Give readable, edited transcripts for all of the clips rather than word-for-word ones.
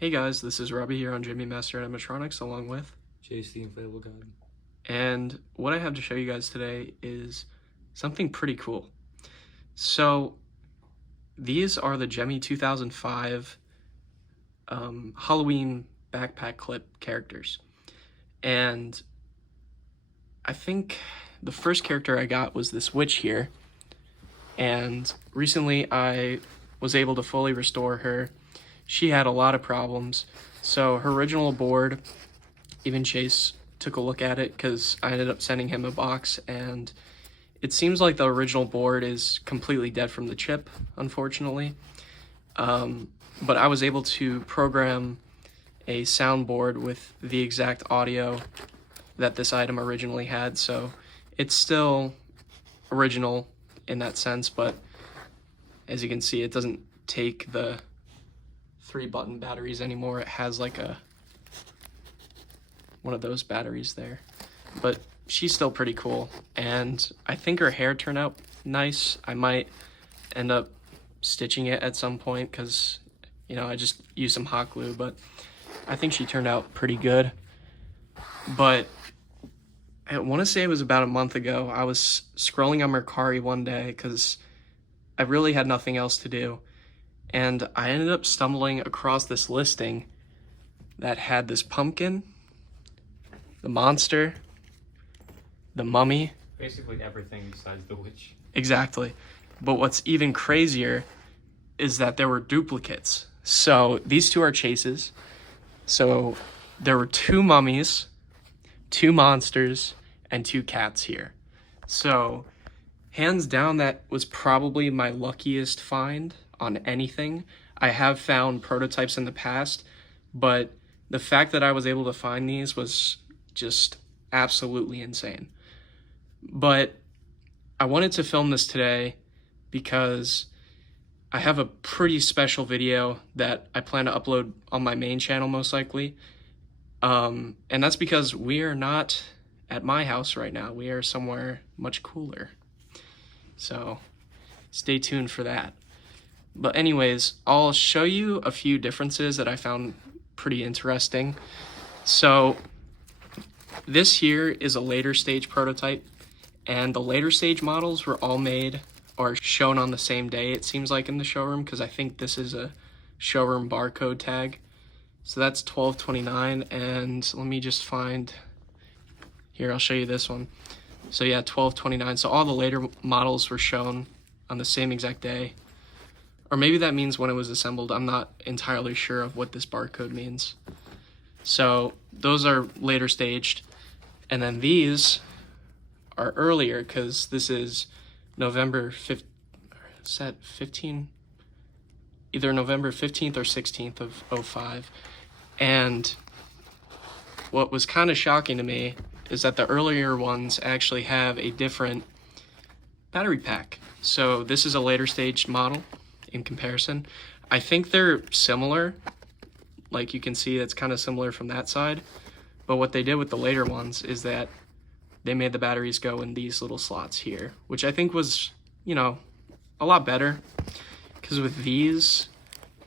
Hey guys, this is Robbie here on Gemmy Master Animatronics along with Chase the Inflatable God. and what I have to show you guys today is something pretty cool. So these are the Gemmy 2005 Halloween backpack clip characters, and I think the first character I got was this witch here, and recently I was able to fully restore her. She had a lot of problems, so her original board, even Chase took a look at it because I ended up sending him a box, and it seems like the original board is completely dead from the chip, unfortunately. But I was able to program a soundboard with the exact audio that this item originally had, so it's still original in that sense, but as you can see, it doesn't take the 3-button batteries anymore. It has like one of those batteries there, but she's still pretty cool, and I think her hair turned out nice. I might end up stitching it at some point because, you know, I just used some hot glue, but I think she turned out pretty good. But I want to say it was about a month ago. I was scrolling on Mercari one day because I really had nothing else to do, and I ended up stumbling across this listing that had this pumpkin, the monster, the mummy. Basically everything besides the witch. Exactly. But what's even crazier is that there were duplicates. So these two are Chase's. So there were 2 mummies, 2 monsters, and 2 cats here. So hands down, that was probably my luckiest find on anything. I have found prototypes in the past, but the fact that I was able to find these was just absolutely insane. But I wanted to film this today because I have a pretty special video that I plan to upload on my main channel most likely. And that's because we are not at my house right now. We are somewhere much cooler. So stay tuned for that. But anyways, I'll show you a few differences that I found pretty interesting. So this here is a later stage prototype, and the later stage models were all made or shown on the same day, it seems like, in the showroom, because I think this is a showroom barcode tag. So that's 12/29, and let me just find, here, I'll show you this one. So yeah, 12/29, so all the later models were shown on the same exact day. Or maybe that means when it was assembled. I'm not entirely sure of what this barcode means. So those are later staged, and then these are earlier because this is November 5th, set 15, either November 15th or 16th of 05. And what was kind of shocking to me is that the earlier ones actually have a different battery pack. So this is a later stage model in comparison. I think they're similar. Like you can see, it's kind of similar from that side. But what they did with the later ones is that they made the batteries go in these little slots here, which I think was, you know, a lot better. Because with these,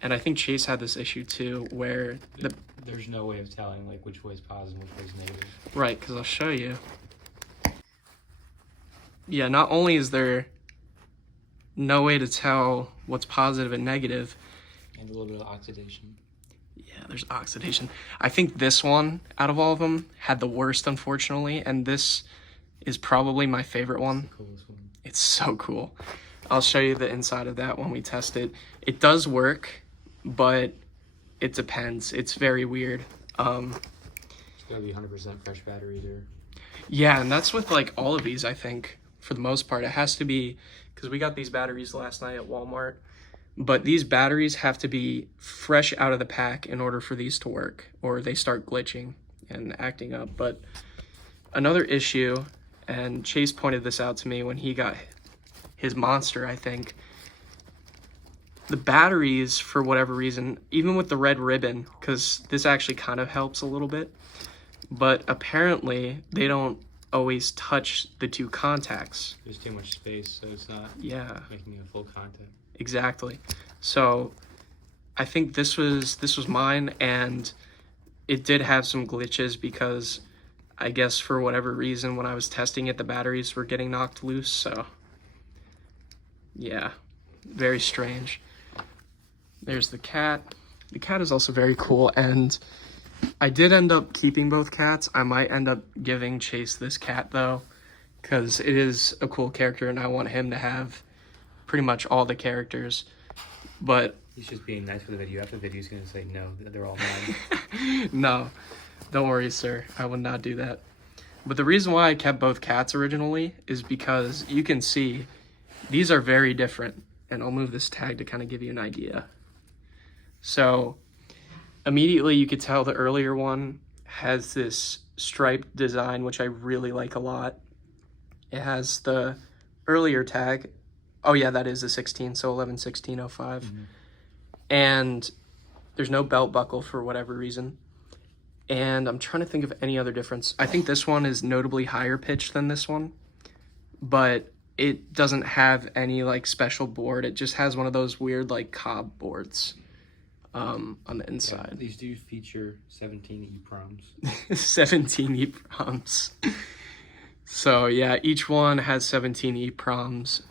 and I think Chase had this issue too, where there's no way of telling like which way is positive and which way is negative. Right, because I'll show you. Yeah, not only is there no way to tell what's positive and negative, And a little bit of oxidation. Yeah, there's oxidation. I think this one, out of all of them, had the worst, unfortunately, and this is probably my favorite one. The coolest one. It's so cool. I'll show you the inside of that when we test it. It does work, but it depends. It's very weird. It's gotta be 100% fresh batteries or... Yeah, and that's with like all of these, I think, for the most part. It has to be, because we got these batteries last night at Walmart, but these batteries have to be fresh out of the pack in order for these to work, or they start glitching and acting up. But another issue, and Chase pointed this out to me when he got his monster, I think, the batteries, for whatever reason, even with the red ribbon, because this actually kind of helps a little bit, but apparently they don't always touch the 2 contacts. There's too much space, so it's not Yeah, making a full contact. exactly. So I think this was mine, and it did have some glitches because I guess for whatever reason when I was testing it, the batteries were getting knocked loose. So yeah, very strange. There's the cat. The cat is also very cool, and I did end up keeping both cats. I might end up giving Chase this cat though, because it is a cool character and I want him to have pretty much all the characters. But He's just being nice for the video. After the video, he's going to say, no, they're all mine. no, don't worry, sir. I would not do that. But the reason why I kept both cats originally is because you can see these are very different. And I'll move this tag to kind of give you an idea. So immediately you could tell the earlier one has this striped design, which I really like a lot. It has the earlier tag. Oh yeah, that is a 16, so 11/16/05. Mm-hmm. And there's no belt buckle for whatever reason. And I'm trying to think of any other difference. I think this one is notably higher pitched than this one, but it doesn't have any like special board. It just has one of those weird like cob boards on the inside. Yeah, these do feature 17 EPROMs. 17 EPROMs. So yeah, each one has 17 EPROMs.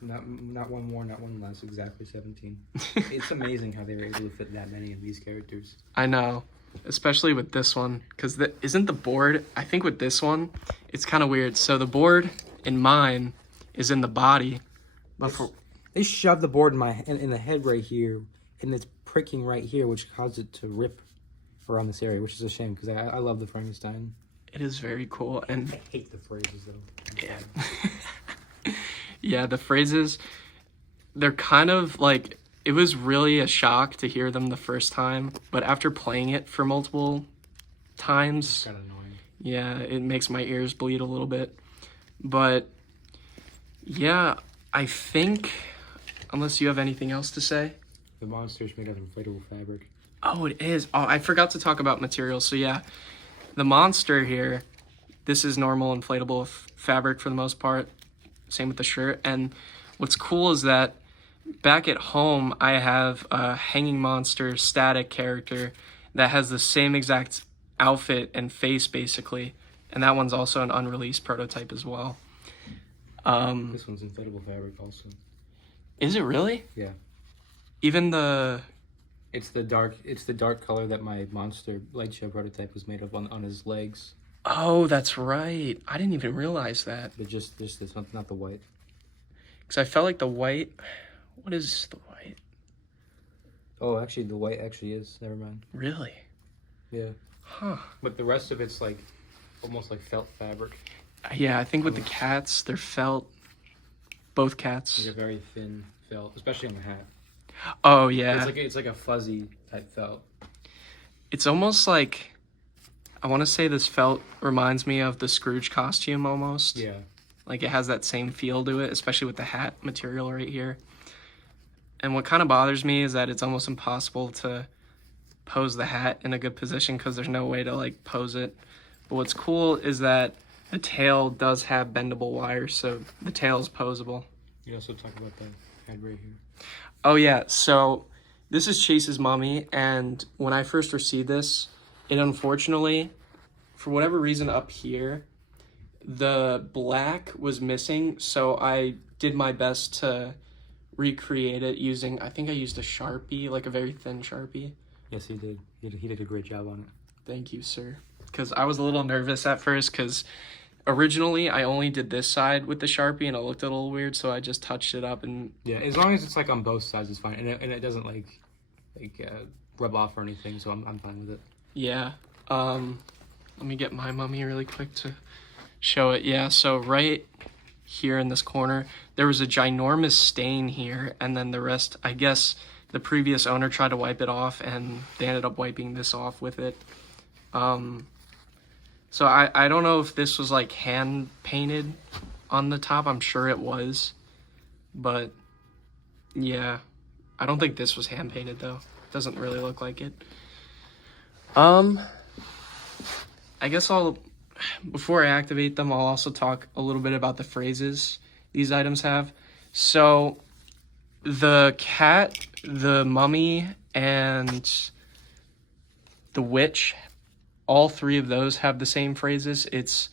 Not one more, not one less, exactly 17. It's amazing how they were able to fit that many of these characters. I know, especially with this one, because isn't the board, I think with this one, it's kind of weird. So the board in mine is in the body. But they shoved the board in the head right here, and it's pricking right here, which caused it to rip around this area, which is a shame, because I love the Frankenstein. It is very cool. And I hate the phrases, though. Yeah. Yeah, the phrases, they're kind of like, it was really a shock to hear them the first time, but after playing it for multiple times, it's kind of annoying. Yeah, it makes my ears bleed a little bit. But yeah, I think, unless you have anything else to say. The monster's made of inflatable fabric. Oh, it is. Oh, I forgot to talk about materials. So yeah, the monster here, this is normal inflatable fabric for the most part. Same with the shirt. And what's cool is that back at home, I have a Hanging Monster static character that has the same exact outfit and face, basically. And that one's also an unreleased prototype as well. This one's inflatable fabric also. Is it really? Yeah. Even the... It's the dark color that my Monster light show prototype was made of on his legs. Oh, that's right. I didn't even realize that. But just not the white. Because I felt like the white... What is the white? Oh, actually, the white actually is. Never mind. Really? Yeah. Huh. But the rest of it's like almost like felt fabric. Yeah, I think with the cats, they're felt. Both cats. They're very thin felt, especially on the hat. Oh, yeah. It's like a fuzzy type felt. It's almost like... I want to say this felt reminds me of the Scrooge costume almost. Yeah. Like it has that same feel to it, especially with the hat material right here. And what kind of bothers me is that it's almost impossible to pose the hat in a good position because there's no way to like pose it. But what's cool is that the tail does have bendable wires, so the tail is posable. You also talk about the head right here. Oh yeah, so this is Chase's mummy, and when I first received this, it unfortunately, for whatever reason up here, the black was missing, so I did my best to recreate it using, I think I used a Sharpie, like a very thin Sharpie. Yes, he did. He did a great job on it. Thank you, sir. Because I was a little nervous at first, because originally I only did this side with the Sharpie, and it looked a little weird, so I just touched it up. And yeah, as long as it's like on both sides, it's fine, and it doesn't like rub off or anything, so I'm fine with it. Yeah. Let me get my mummy really quick to show it. Yeah, so right here in this corner, there was a ginormous stain here, and then the rest, I guess the previous owner tried to wipe it off, and they ended up wiping this off with it. So I don't know if this was like hand painted on the top. I'm sure it was, but yeah, I don't think this was hand painted though. Doesn't really look like it. I guess before I activate them, I'll also talk a little bit about the phrases these items have. So the cat, the mummy, and the witch. All three of those have the same phrases. It's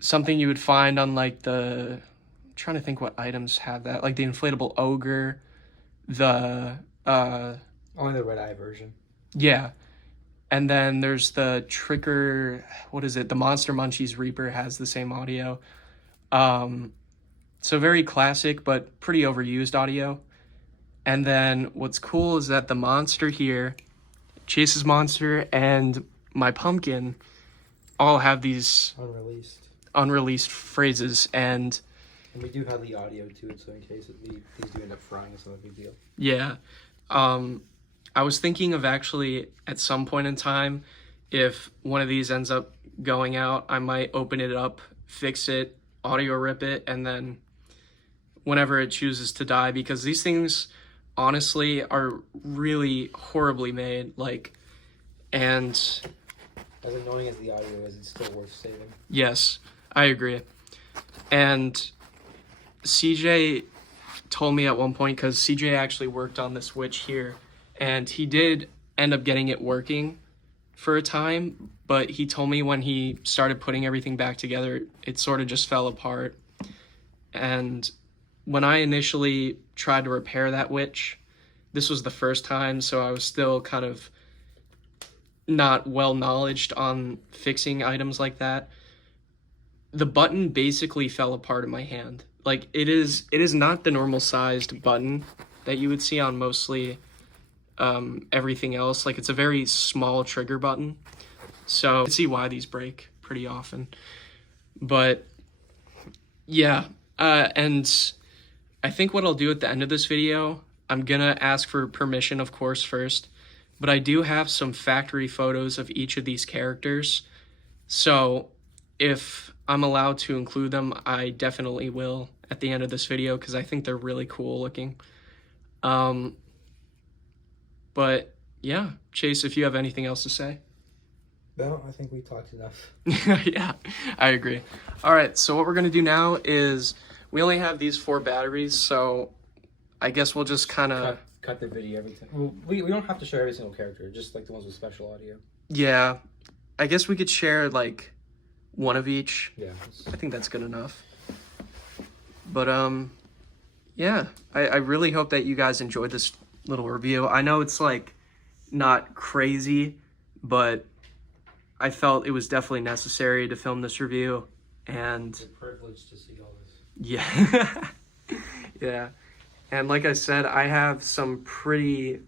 something you would find on like I'm trying to think what items have that, like the inflatable ogre, the Only the red eye version. yeah, and then there's the Tricker, what is it, the Monster Munchies Reaper has the same audio. So very classic but pretty overused audio. And then what's cool is that the monster here, Chase's monster and my pumpkin, all have these unreleased phrases, and we do have the audio to it, so in case these do end up frying, it's not a big deal. yeah. I was thinking of actually at some point in time, if one of these ends up going out, I might open it up, fix it, audio rip it, and then whenever it chooses to die, because these things honestly are really horribly made, like, and as annoying as the audio is, it's still worth saving. Yes, I agree. And CJ told me at one point, because CJ actually worked on this witch here, and he did end up getting it working for a time, but he told me when he started putting everything back together, it sort of just fell apart. And when I initially tried to repair that witch, this was the first time, so I was still kind of not well knowledged on fixing items like that. The button basically fell apart in my hand. Like, it is not the normal sized button that you would see on mostly everything else. Like, it's a very small trigger button, so I can see why these break pretty often. But yeah, and I think what I'll do at the end of this video, I'm gonna ask for permission, of course, first, but I do have some factory photos of each of these characters, so if I'm allowed to include them, I definitely will at the end of this video, because I think they're really cool looking. But yeah, Chase, if you have anything else to say. No, I think we talked enough. Yeah, I agree. All right, so what we're going to do now is we only have these 4 batteries, so I guess we'll just kind of... Cut the video every time. Well, we don't have to show every single character, just like the ones with special audio. Yeah, I guess we could share like one of each. Yeah. I think that's good enough. But yeah, I really hope that you guys enjoyed this little review. I know it's like not crazy, but I felt it was definitely necessary to film this review, and it's a privilege to see all this. Yeah. Yeah. And like I said, I have some pretty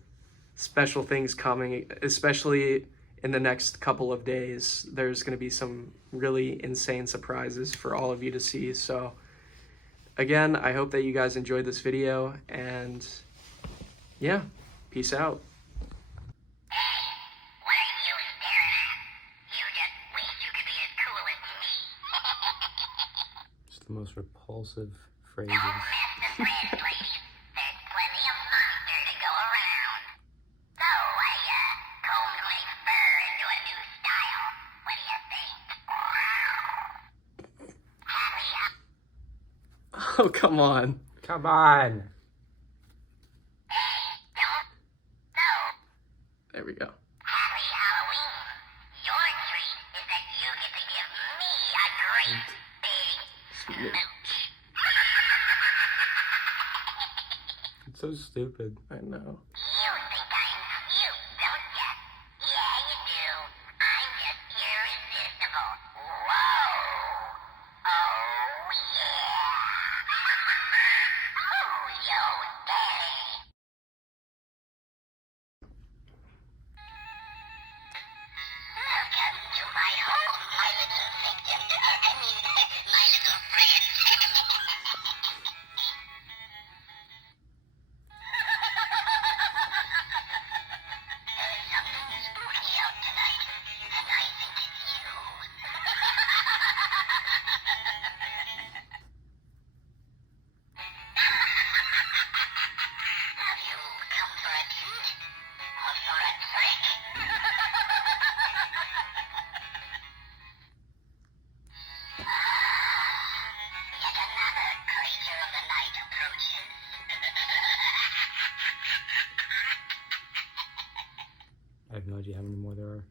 special things coming, especially in the next couple of days. There's going to be some really insane surprises for all of you to see. So again, I hope that you guys enjoyed this video, and yeah, peace out. It's the most repulsive phrases. Oh, come on. Come on. There we go. Happy Halloween. Your treat is that you get to give me a great big smooch. It's so stupid. I know. You think I'm cute, don't ya? Yeah, you do. I'm just irresistible. Whoa. Oh, yeah. Oh, yo, daddy. Welcome to my home, my little victim. I mean, my little friend. I have no idea how many more there are.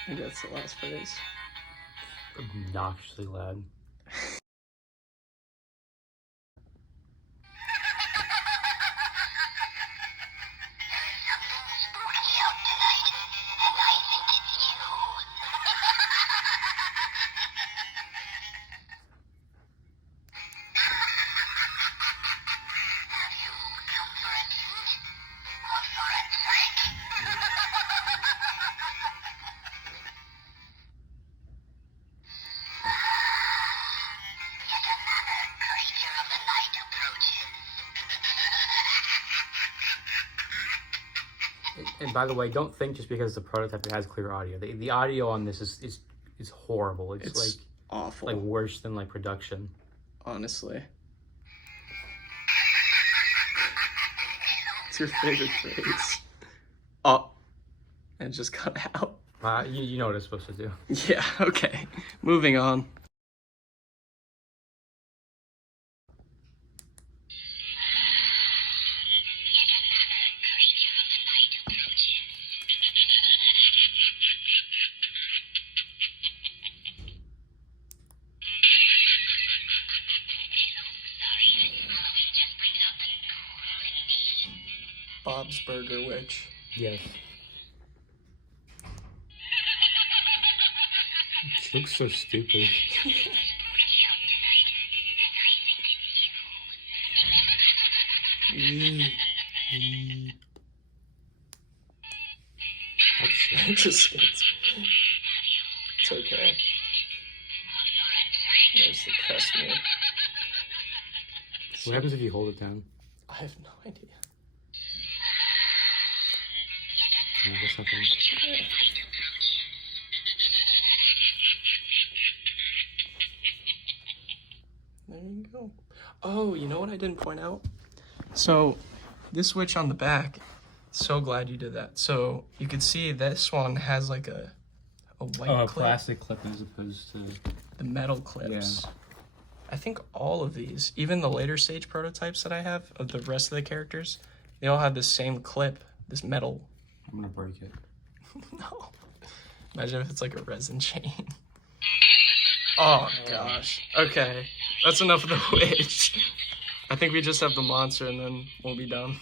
I think that's the last phrase. Obnoxiously loud. And by the way, don't think just because the prototype has clear audio. The audio on this is horrible. It's like awful. like worse than like production. Honestly. What's your favorite phrase? Oh, and just cut out. You know what it's supposed to do. Yeah, okay. Moving on. Bob's Burger Witch. Yes. She looks so stupid. It just gets... It's okay. There's the crest mirror. What happens if you hold it down? I have no idea. Yeah, that's nothing. There you go. Oh, you know what I didn't point out? So, this switch on the back, so glad you did that. So, you can see this one has like a white a clip. plastic clip as opposed to... The metal clips. Yeah. I think all of these, even the later stage prototypes that I have of the rest of the characters, they all have the same clip, this metal. I'm gonna break it. No. Imagine if it's like a resin chain. Oh gosh. Okay. That's enough of the witch. I think we just have the monster and then we'll be done.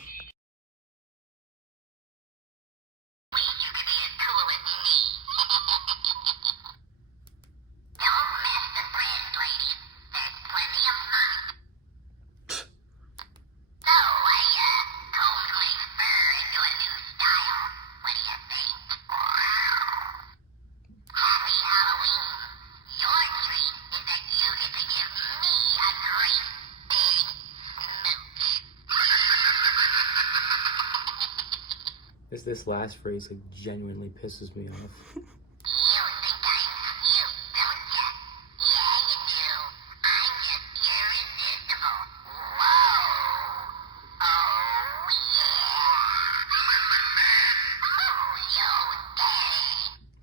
This last phrase like genuinely pisses me off.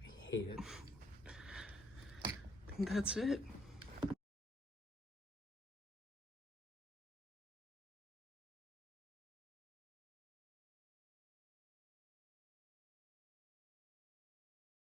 I hate it. I think that's it.